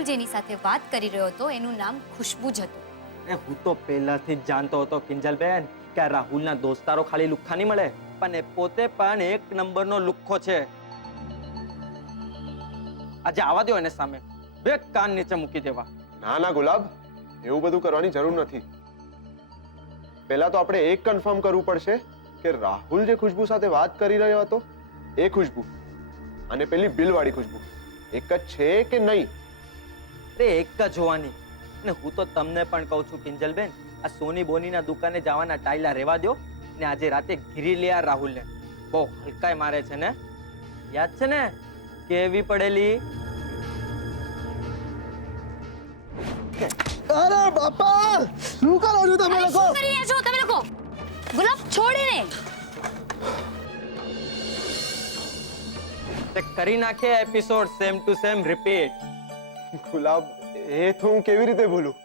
રાહુલ જેની સાથે વાત કરી રહ્યો હતો એનું નામ ખુશ્બુ જ હતું. હું તો પહેલાથી જ જાણતો હતો કિંજલબેન કે રાહુલના દોસ્તારો ખાલી લુખ્ખા નહીં મળે, પણ એ પોતે પણ એક નંબરનો લુખ્ખો છે. આજે આવા દો એને સામે, બે કાન નીચે મૂકી દેવા. ના ના ગુલાબ, એવું બધું કરવાની જરૂર નથી. પહેલા તો આપણે એક કન્ફર્મ કરવું પડશે કે રાહુલ જે ખુશ્બુ સાથે વાત કરી રહ્યો હતો એ ખુશ્બુ અને પેલી બિલવાળી ખુશ્બુ એક જ છે કે નહીં? તે એક જ જોવાની. ને હું તો તમને પણ કહું છું કિંજલબેન, આ સોની બોનીના દુકાને જવાના ટાઈલા રહેવા દો ને આજે રાતે ઘીરી લે આ રાહુલને. બહુ હલકાઈ મારે છે ને, યાદ છે ને કેવી પડેલી? અરે બાપા, શું કરો છો તમે લોકો? શું કરી રહ્યા છો તમે લોકો? ગુલાબ છોડીને. તે કરી નાખે episode same to same repeat. Gulab, એ તો હું કેવી રીતે ભૂલું?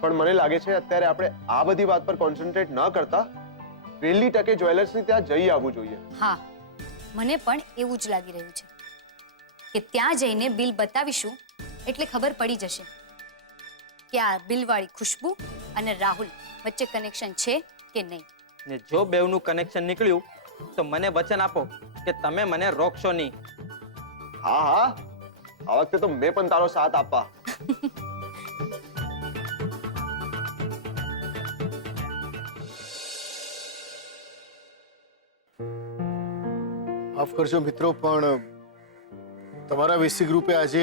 પણ મને લાગે છે અત્યારે આપણે આ બધી વાત પર કોન્સન્ટ્રેટ ન કરતા વહેલી તકે જ્વેલર્સની ત્યાં જઈ આવવું જોઈએ. હા, મને પણ એવું જ લાગી રહ્યું છે કે ત્યાં જઈને બિલ બતાવીશું એટલે ખબર પડી જશે કે આ બિલવાળી ખુશ્બુ અને રાહુલ વચ્ચે કનેક્શન છે કે નહીં. ને જો બેવનું કનેક્શન નીકળ્યું તો મને વચન આપો કે તમે મને રોકશો નહીં. હા હા, આ વખતે તો મેં પણ તારો સાથ આપવા. માફ કરજો મિત્રો, પણ તમારા વીસી ગ્રુપે આજે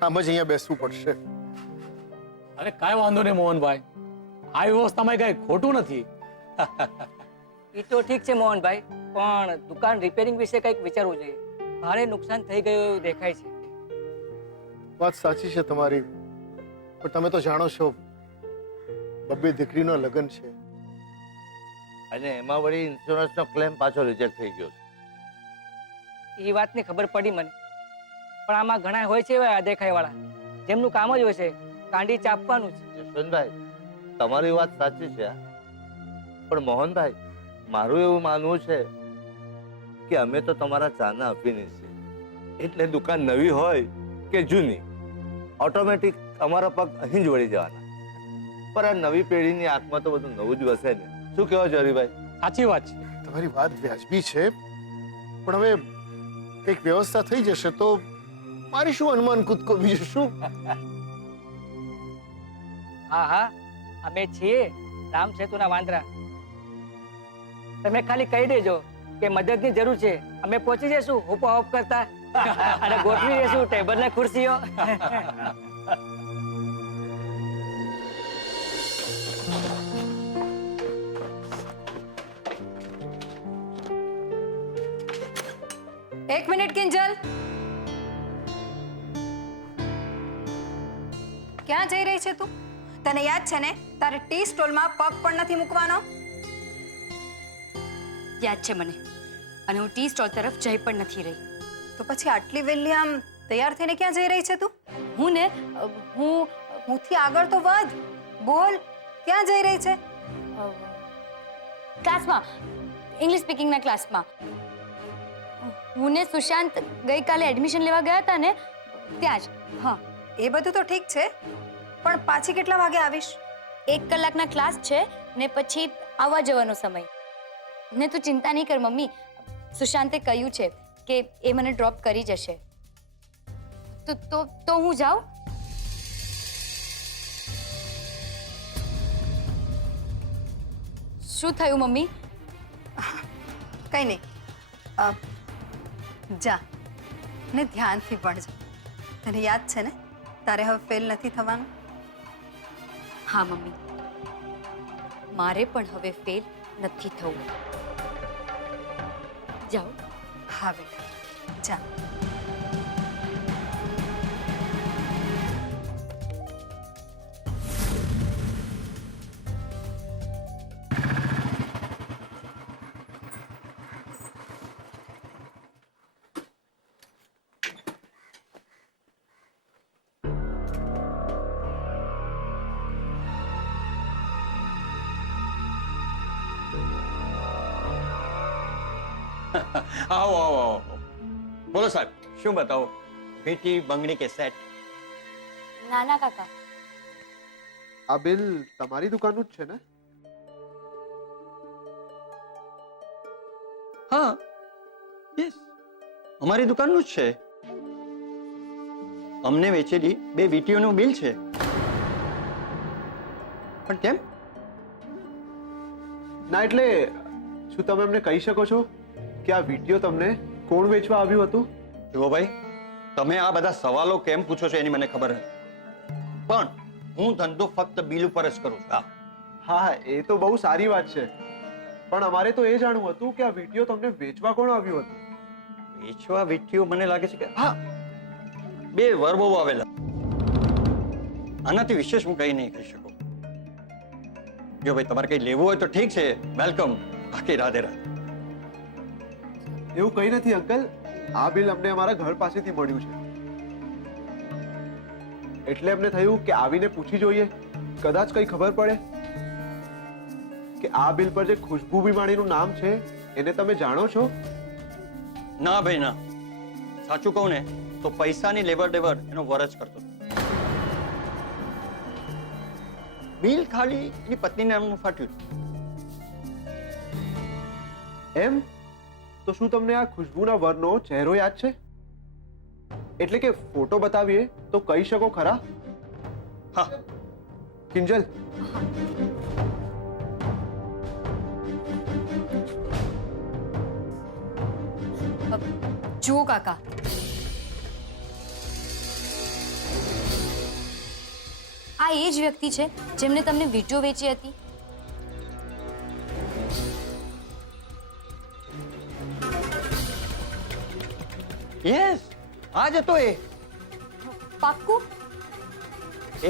આમ જ અહીંયા બેસવું પડશે. અરે કાંઈ વાંધો નહીં મોહનભાઈ, આ વ્યવસ્થામાં કઈ ખોટું નથી. એ તો ઠીક છે મોહનભાઈ, પણ દુકાન રિપેરિંગ વિશે કંઈક વિચારવું જોઈએ. ભારે નુકસાન થઈ ગયું એવું દેખાય છે. વાત સાચી છે તમારી, પણ તમે તો જાણો છો બબ્બે દીકરીનો લગ્ન છે. અને એમાં વળી ઇન્સ્યોરન્સનો ક્લેમ પાછો રિજેક્ટ થઈ ગયો છે. એ વાતની ખબર પડી મને, પણ આમાં ઘણા હોય છે એવા દેખાય વાળા જેમનું કામ જ હોય છે કાંડી ચાપવાનું જ. યશવંતભાઈ, તમારી વાત સાચી છે, પણ મોહનભાઈ, મારું એવું માનવું છે કે અમે તો તમારા ચાના અભિની છીએ, એટલે દુકાન નવી હોય કે જૂની, ઓટોમેટિક તમારો પગ અહીં જ વળી જવાના. પણ આ નવી પેઢીની આંખમાં તો બધું નવું જ વસે ને. શું કહેવો છો હરિભાઈ? સાચી વાત છે. તમારી વાત વ્યાજબી છે, પણ હવે કંઈક વ્યવસ્થા થઈ જશે તો મારી શું અનુમાન કૂદકો, બીજું શું? હા હા, અમે છીએ રામ સેતુના વાંદરા. તમે ખાલી કહી દેજો કે મદદની જરૂર છે, અમે પહોંચી જઈશું હોપા હોપ કરતા અને ગોઠવી દઈશું ટેબલ ને ખુરશીઓ. એક મિનિટ કિંજલ, ક્યાં જઈ રહી છે તું? તને યાદ છે ને તારે ટી સ્ટોલમાં પગ પણ નથી મૂકવાનો? યાદ છે મને, અને હું ટી સ્ટોલ તરફ જઈ પણ નથી રહી. તો પછી આટલી વહેલી આમ તૈયાર થઈને ક્યાં જઈ રહી છે તું? હું ને હુંથી આગળ તો વધ, બોલ ક્યાં જઈ રહી છે? ક્લાસમાં, ઇંગ્લિશ સ્પીકિંગના ક્લાસમાં. હું ને સુશાંત ગઈકાલે એડમિશન લેવા ગયા હતા ને ત્યાં જ. હા, એ બધું તો ઠીક છે, પણ પાછી કેટલા વાગે આવીશ? 1 કલાકના ક્લાસ છે ને પછી આવવા જવાનો સમય. ને તું ચિંતા નહીં કર મમ્મી, સુશાંતે કહ્યું છે કે એ મને ડ્રોપ કરી જશે. તો હું જાઉં? શું થયું મમ્મી? કઈ નહીં, જા ને ધ્યાનથી ભણજો. તને યાદ છે ને તારે હવે ફેલ નથી થવાનું? હા મમ્મી, મારે પણ હવે ફેલ નથી થવું. જાઓ. હા બેટા, જા. આવો આવો આવો, બોલો સાહેબ, શું બતાવો? પેટી બંગડી કે સેટ? નાના કાકા, આ બિલ તમારી દુકાનનું જ છે ને? હા, યસ, અમારી દુકાનનું જ છે. અમને વેચેલી 2 વીટીઓનું બિલ છે. પણ કેમ? ના એટલે શું તમે અમને કહી શકો છો કે આ વિડીયો તમને કોણ વેચવા આવ્યું હતું? જુઓ ભાઈ, તમે આ બધા સવાલો કેમ પૂછો છો એની મને ખબર નથી, પણ હું ધંધો ફક્ત બિલ ઉપર જ કરું છું. હા, એ તો બહુ સારી વાત છે, પણ અમારે તો એ જાણવું હતું કે આ વિડીયો તમને વેચવા કોણ આવ્યું હતું? વેચવા વીટીઓ મને લાગે છે કે હા, 2 વર બહુ આવેલા. આનાથી વિશેષ હું કઈ નહીં કહી શકું. જો ભાઈ તમારે કઈ લેવું હોય તો ઠીક છે, વેલકમ, બાકી રાધે રાધે. એવું કઈ નથી અંકલ, આ બિલ અમને અમારા ઘર પાસેથી મળ્યું છે, એટલે અમને થયું કે આવીને પૂછી જોઈએ, કદાચ કઈ ખબર પડે કે આ બિલ પર જે ખુશ્બુ બીમાણીનું નામ છે એને તમે જાણો છો? ના ભાઈ ના, સાચું કહું ને તો પૈસાની લેવડ દેવડ એનો વરજ કરતો. બિલ ખાલી એની પત્નીને નામનું ફાટ્યું. એમ તો શું તમને આ ખુશ્બુના વરનો ચહેરો યાદ છે? એટલે કે ફોટો બતાવીએ તો કહી શકો ખરા? હા, કિંજલ, જુઓ કાકા, આ એ જ વ્યક્તિ છે જેમને તમને વીંટીઓ વેચી હતી. યસ, આ જ હતો એ. પાક્કું?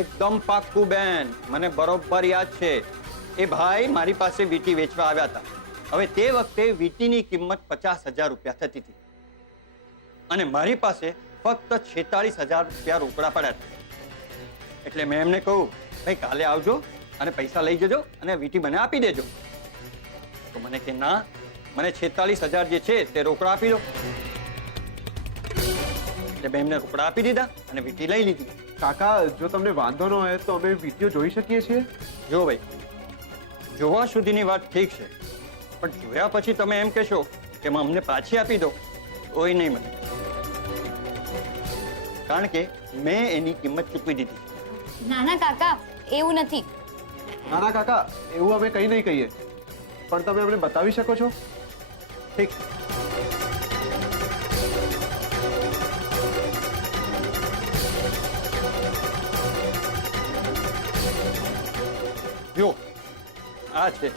એકદમ પાક્કું બેન, મને બરોબર યાદ છે. એ ભાઈ મારી પાસે વીટી વેચવા આવ્યા હતા. હવે તે વખતે વીટીની કિંમત 50,000 રૂપિયા થતી હતી અને મારી પાસે ફક્ત 46,000 રૂપિયા રોકડા પડ્યા હતા. એટલે મેં એમને કહ્યું, ભાઈ કાલે આવજો અને પૈસા લઈ જજો અને વીટી મને આપી દેજો. તો મને કે ના, મને 46,000 જે છે તે રોકડા આપી દો. એટલે મેં એમને રોકડા આપી દીધા અને વીટી લઈ લીધી. કાકા, જો તમને વાંધો ન હોય તો અમે વિડીયો જોઈ શકીએ છીએ? જો ભાઈ, જોવા સુધીની વાત ઠીક છે, પણ જોયા પછી તમે એમ કહેશો કે અમને પાછી આપી દો, તોય નહીં મને, કારણ કે મેં એની કિંમત ચૂકવી દીધી. નાના કાકા, એવું નથી. ના ના કાકા, એવું અમે કઈ નહીં કહીએ, પણ તમે અમને બતાવી શકો છો? ઠીક છે. જો આ છે.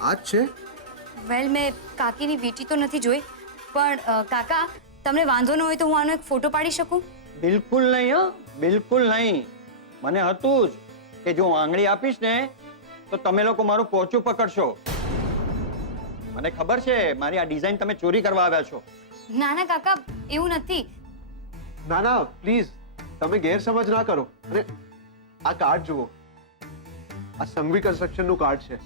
આ જ છે? વેલ, મેં કાકીની વીંટી તો નથી જોઈ, પણ કાકા, તમને વાંધો ન હોય તો હું આનો એક ફોટો પાડી શકું? બિલકુલ નહીં, હા, બિલકુલ નહીં. મને હતું જ કે જો હું આંગળી આપીશ ને તો તમે લોકો મારું પોચું પકડશો. મને ખબર છે મારી આ ડિઝાઇન તમે ચોરી કરવા આવ્યા છો. નાના કાકા, એવું નથી. ના ના, પ્લીઝ તમે ગેરસમજ ના કરો. અને આ કાર્ડ જુઓ, આ સંઘવી કન્સ્ટ્રક્શનનું કાર્ડ છે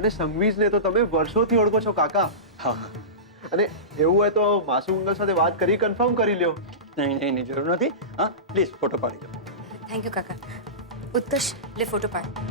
અને સંઘવીજને તો તમે વર્ષોથી ઓળખો છો કાકા. હા, અને એવું હોય તો માસુ અંકલ સાથે વાત કરી કન્ફર્મ કરી લ્યો. નહીં નહીં નહીં, જરૂર નથી. હા, પ્લીઝ ફોટો પાડી દો. થેન્ક યુ કાકા. ઉત્કર્ષ, લે ફોટો પાડ.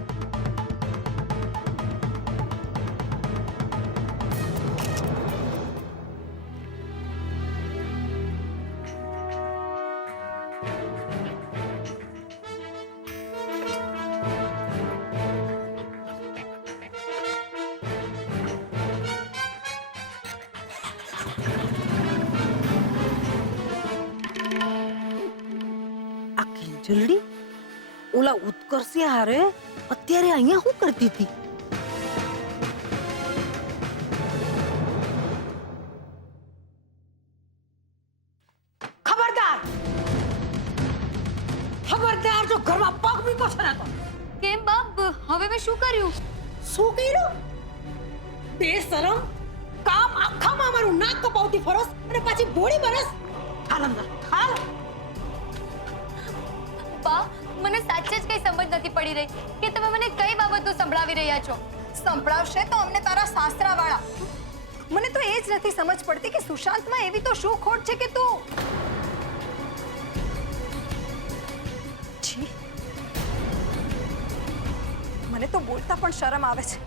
આ કિંજલડી ઓલા ઉત્કર્ષે હારે અત્યારે અહીંયા શું કરતી હતી? ખબરદાર, ખબરદાર, જો ઘરમાં પગ મૂકો છે ને તો. કેમ બાપ, હવે મેં શું કર્યું? શું કર્યું? બેશરમ, કામ આખામાં અમારું નાક કપાવતી ફરસ અને પાછી બોડી બરસ. હાલ અંદર, હાલ. બા, મને સાચે જ કઈ સમજ નથી પડી રહી કે તમે મને કઈ બાબતનું સંભળાવી રહ્યા છો. સંભળાવશે તો અમને તારા સાસરાવાળા. મને તો એ જ નથી સમજ પડતી કે સુશાંતમાં એવી તો શું ખોટ છે કે તું છી. મને તો બોલતા પણ શરમ આવે છે.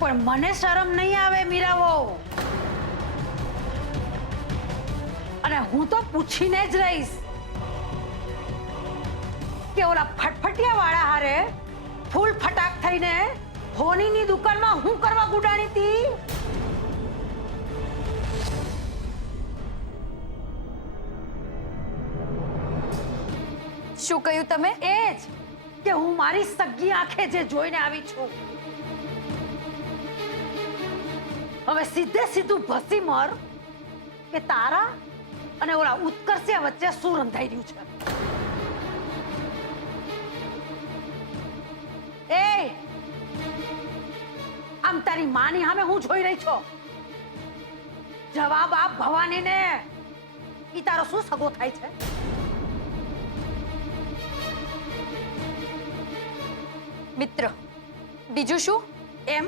પણ મને શરમ નહીં આવે મીરાવો. અને હું તો પૂછીને જ રહીશ કે ઓલા ફટફટિયા વાળા હારે ફૂલ ફટાક થઈને હોનીની દુકાનમાં હું કરવા ગુડાણી હતી. શું કહ્યું તમે? એ જ કે હું મારી સગી આંખે જે જોઈને આવી છું. હવે સીધે સીધું ભસી મર કે તારા અને ઓલા ઉત્કર્ષિયા વચ્ચે શું રંધાઈ રહ્યું છે. એ આમ તારી માની સામે હું જોઈ રહી છો? જવાબ આપ ભવાનીને. ઈ તારો શું સગો થાય છે? મિત્ર. બીજું શું? એમ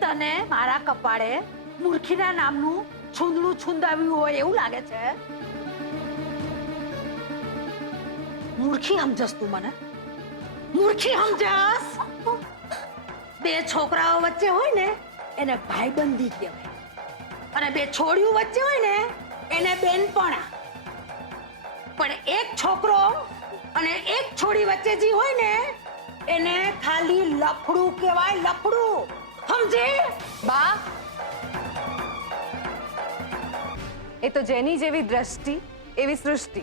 તને મારા કપાળે મૂર્ખીના નામનું છૂંદડું છૂંદાવ્યું હોય એવું લાગે છે? મૂર્ખી સમજસ તું મને? મૂર્ખી સમજસ? બે છોકરાઓ વચ્ચે હોય ને એને ભાઈબંધી કહેવાય, અને બે છોડીઓ વચ્ચે હોય ને એને બેનપણા. પણ એક છોકરો અને એક છોડી વચ્ચે જે હોય ને એને ખાલી લફડું કહેવાય, લફડું. સમજી? બા, એ તો જેની જેવી દ્રષ્ટિ એવી સૃષ્ટિ.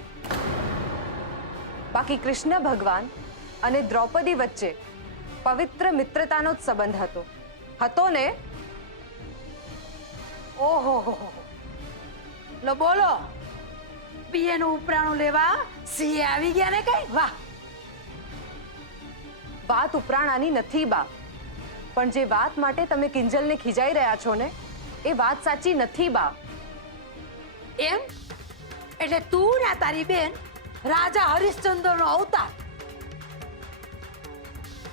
બાકી કૃષ્ણ ભગવાન અને દ્રૌપદી વચ્ચે પવિત્ર મિત્રતાનો જ સંબંધ હતો ને? ઓહો, લો બોલો, પીએનું ઉપરાણું લેવા સીએ આવી ગયા ને કઈ? વાહ. વાત ઉપરાણાની નથી બા, પણ જે વાત માટે તમે કિંજલને ખીજાઈ રહ્યા છો ને એ વાત સાચી નથી બા. એમ? એટલે તું ને તારી બેન રાજા હરિશ્ચંદ્રનો અવતાર,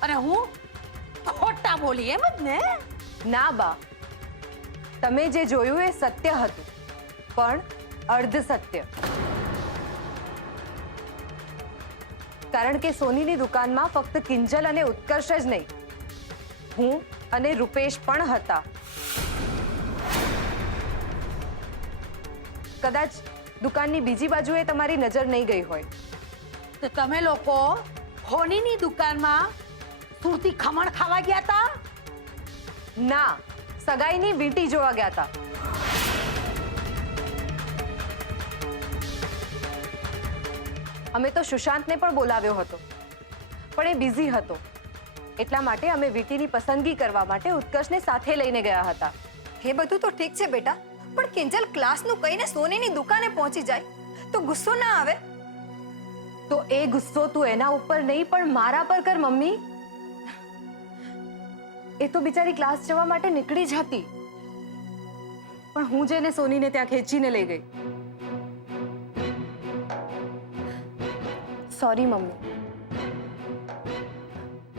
અને હું ખોટા બોલી, એમ જ ને? ના બા, તમે જે જોયું એ સત્ય હતું, પણ અર્ધ સત્ય. કારણ કે સોનીની દુકાનમાં ફક્ત કિંજલ અને ઉત્કર્ષ જ નહીં, હું અને રૂપેશ પણ હતા. કદાચ દુકાનની બીજી બાજુએ તમારી નજર નહીં ગઈ હોય. તો તમે લોકો હોનીની દુકાનમાં સુરતી ખમણ ખાવા ગયા હતા? ના, સગાઈની વીંટી જોવા ગયા હતા. અમે તો સુશાંતને પણ બોલાવ્યો હતો, પણ એ બિઝી હતો. એટલા માટે અમે વીંટીની પસંદગી કરવા માટે ઉત્કર્ષને સાથે લઈને ગયા હતા. એ બધું તો ઠીક છે બેટા, પણ કિંજલ ક્લાસનું કહીને સોનીની દુકાને પહોંચી જાય તો ગુસ્સો ના આવે? તો એ ગુસ્સો તું એના ઉપર નહીં પણ મારા પર કર મમ્મી. એ તો બિચારી ક્લાસ જવા માટે નીકળી જ હતી, પણ હું જઈને સોનીને ત્યાં ખેંચીને લઈ ગઈ. સોરી મમ્મી,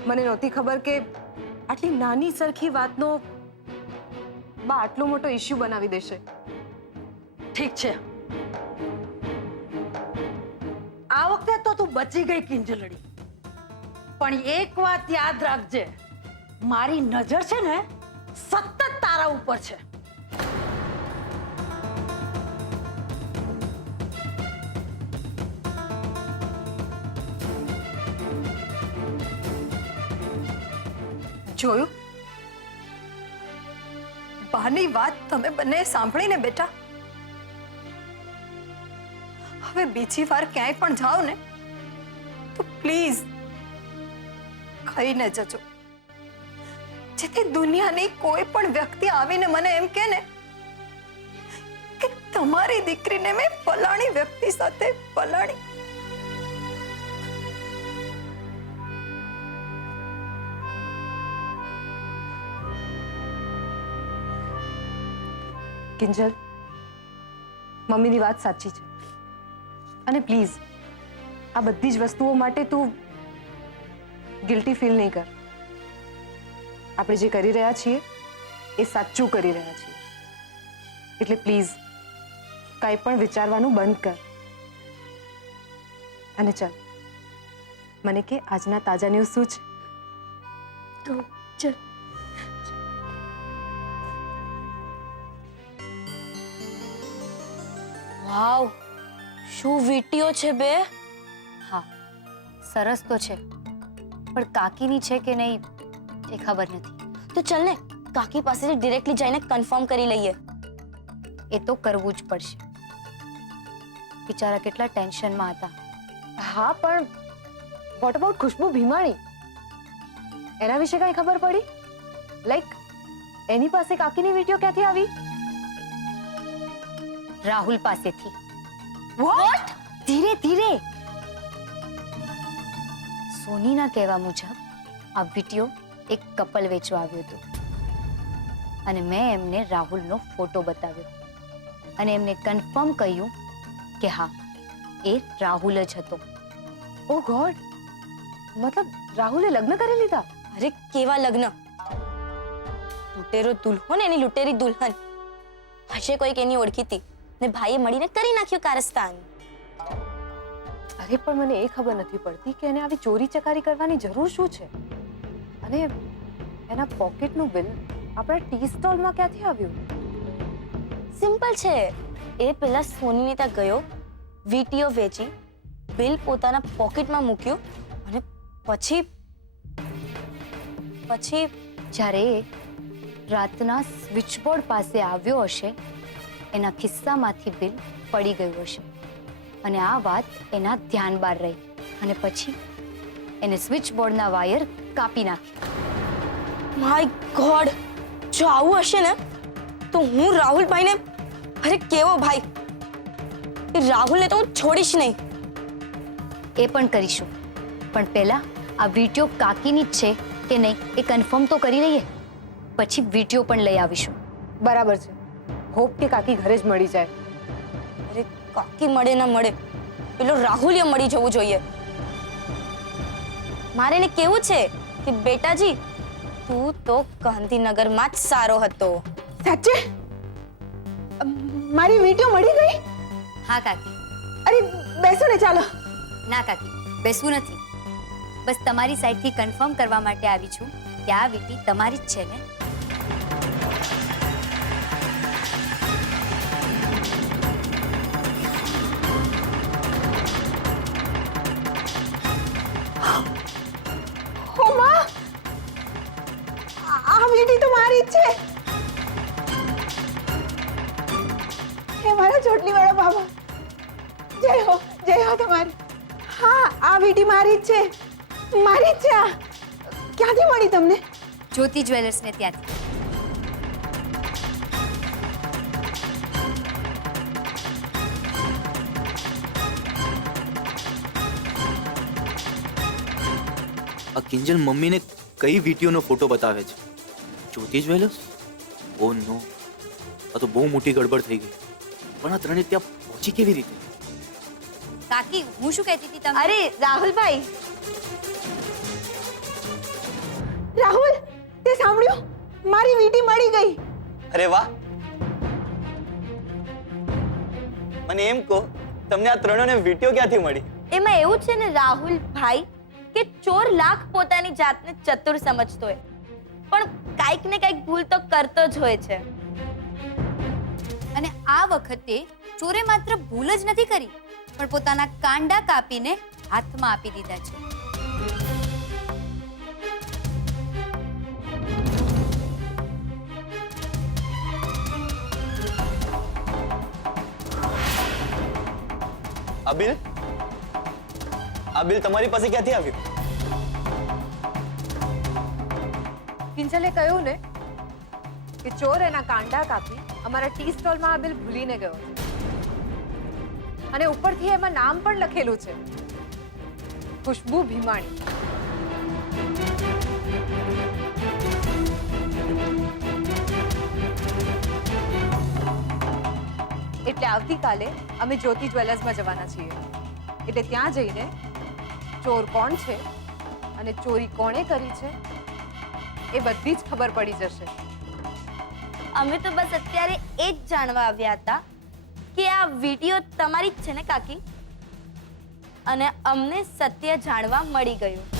મને નહોતી ખબર કે આટલી નાની સરખી વાતનો બા આટલો મોટો ઇશ્યુ બનાવી દેશે. ઠીક છે, આ વખતે તો તું બચી ગઈ કિંજલડી. પણ એક વાત યાદ રાખજે, મારી નજર છે ને સતત તારા ઉપર છે. જોયું? બહારની વાત તમે બંને સાંભળીને બેટા. હવે બીજી વાર ક્યાંય પણ જાઓ ને તો પ્લીઝ ખાઈને જજો, જેથી દુનિયાની કોઈ પણ વ્યક્તિ આવીને મને એમ કહે ને કે તમારી દીકરીને મેં ફલાણી વ્યક્તિ સાથે ફલાણી. કિંજલ, મમ્મીની વાત સાચી છે, અને પ્લીઝ આ બધી જ વસ્તુઓ માટે તું ગિલ્ટી ફીલ નહીં કર. આપણે જે કરી રહ્યા છીએ એ સાચું કરી રહ્યા છીએ. એટલે પ્લીઝ કાંઈ પણ વિચારવાનું બંધ કર અને ચાલ મને કે આજના તાજા ન્યૂઝ શું છે. તો ચલ. વાવ, શું વીટીઓ છે બે. હા, સરસ તો છે, પણ કાકીની છે કે નહીં એ ખબર નથી. તો ચલ ને કાકી પાસેથી ડાયરેક્ટલી જઈને કન્ફર્મ કરી લઈએ. એ તો કરવું જ પડશે. બિચારા કેટલા ટેન્શનમાં હતા. હા, પણ વોટ અબાઉટ ખુશ્બુ ભીમાણી? એના વિશે કઈ ખબર પડી? લાઈક એની પાસે કાકીની વિડીયો ક્યાંથી આવી? રાહુલ પાસેથી. વોટ? ધીરે ધીરે. સોનીના કહેવા મુજબ આ વિડીયો એક કપલ વેચવા આવ્યું હતું અને મેં એમને રાહુલનો ફોટો બતાવ્યો અને એમને કન્ફર્મ કહ્યું કે હા, એ રાહુલ જ હતો. ઓ ગોડ, મતલબ રાહુલે લગ્ન કરી લીધા? અરે કેવા લગ્ન! લૂંટેરો દુલ્હન એની લૂંટેરી દુલ્હન. હશે કોઈક એની ઓળખીતી ને ભાઈએ મળીને કરી નાખ્યું કારસ્તાન. અરે પણ મને એ ખબર નથી પડતી કે એને આવી ચોરી ચકારી કરવાની જરૂર શું છે? અને એના પોકેટનું બિલ આપણા ટી સ્ટોલમાં ક્યાંથી આવ્યું? સિમ્પલ છે. એ પેલા સોનીને ત્યાં ગયો, વીટીઓ વેચી, બિલ પોતાના પોકેટમાં મૂક્યું અને પછી જ્યારે એ રાતના સ્વિચબોર્ડ પાસે આવ્યો હશે, એના ખિસ્સામાંથી બિલ પડી ગયું હશે અને આ વાત એના ધ્યાન બહાર રહી અને પછી એને સ્વિચબોર્ડના વાયર કાપી નાખ્યા. My God! જો આવું હશે ને તો હું રાહુલભાઈને, અરે કેવો ભાઈ, એ રાહુલને તો હું છોડીશ નહીં. એ પણ કરીશું, પણ પહેલા આ વિડીયો કાકીની જ છે કે નહીં એ કન્ફર્મ તો કરી લઈએ, પછી વિડીયો પણ લઈ આવીશું. બરાબર છે. હોપ કે કાકી ઘરે જ મળી જાય. અરે કાકી મળે ના મળે, પેલો રાહુલ મળી જવું જોઈએ. મારે એને કેવું છે કે બેટાજી, તું તો ગાંધીનગરમાં જ સારો હતો. સાચે મારી વીડિયો મળી ગઈ? હા કાકી. અરે બેસો ને, ચાલો. ના કાકી, બેસવું નથી. બસ તમારી સાઈડથી કન્ફર્મ કરવા માટે આવી છું કે આ વીટી તમારી જ છે ને? ઓ માં, આ વીટી તો મારી જ છે. હે મારા ચોટલીવાળા બાબા, જય હો તમારી. હા, આ વીટી મારી જ છે, મારી જ છે. આ ક્યાંથી મળી તમને? જ્યોતિ જ્વેલર્સને ત્યાંથી. આ કિંજલ મમ્મીને કઈ વીટીઓનો ફોટો બતાવે છે? જ્યોતિ જ્વેલર્સ? ઓ નો, આ તો બહુ મોટી ગડબડ થઈ ગઈ. પણ આ ત્રણે ત્યાં પહોંચી કેવી રીતે? કાકી, હું શું કહેતી હતી તમને? અરે રાહુલભાઈ, રાહુલ, તે સાંભળ્યું? મારી વીટી મળી ગઈ. અરે વાહ! મને એમ કહો, તમને આ ત્રણેયને વીટીઓ ક્યાંથી મળી? એમાં એવું છે ને રાહુલભાઈ કે ચોર લાખ પોતાની જાતને ચતુર સમજતો હોય, પણ કાંઈક ને કાંઈક ભૂલ તો કરતો જ હોય છે. અને આ વખતે ચોરે માત્ર ભૂલ જ નથી કરી, પણ પોતાના કાંડા કાપીને હાથમાં આપી દીધા છે. આ બિલ તમારી પાસે ક્યાંથી આવ્યું? કિંજલે કહ્યું ને કે ચોર એના કાંડા કાપી અમારા ટી સ્ટોલમાં આ બિલ ભૂલીને ગયો અને ઉપરથી એમાં નામ પણ લખેલું છે, ખુશ્બુ ભીમાણી. એટલે આવતીકાલે અમે જ્યોતિ જ્વેલર્સમાં જવાના છીએ. એટલે ત્યાં જઈને ચોર કોણ છે અને ચોરી કોણે કરી છે એ બધી જ ખબર પડી જશે. અમે તો બસ અત્યારે એ જ જાણવા આવ્યા હતા કે આ વિડીયો તમારી જ છે ને કાકી? અને અમને સત્ય જાણવા મળી ગયું.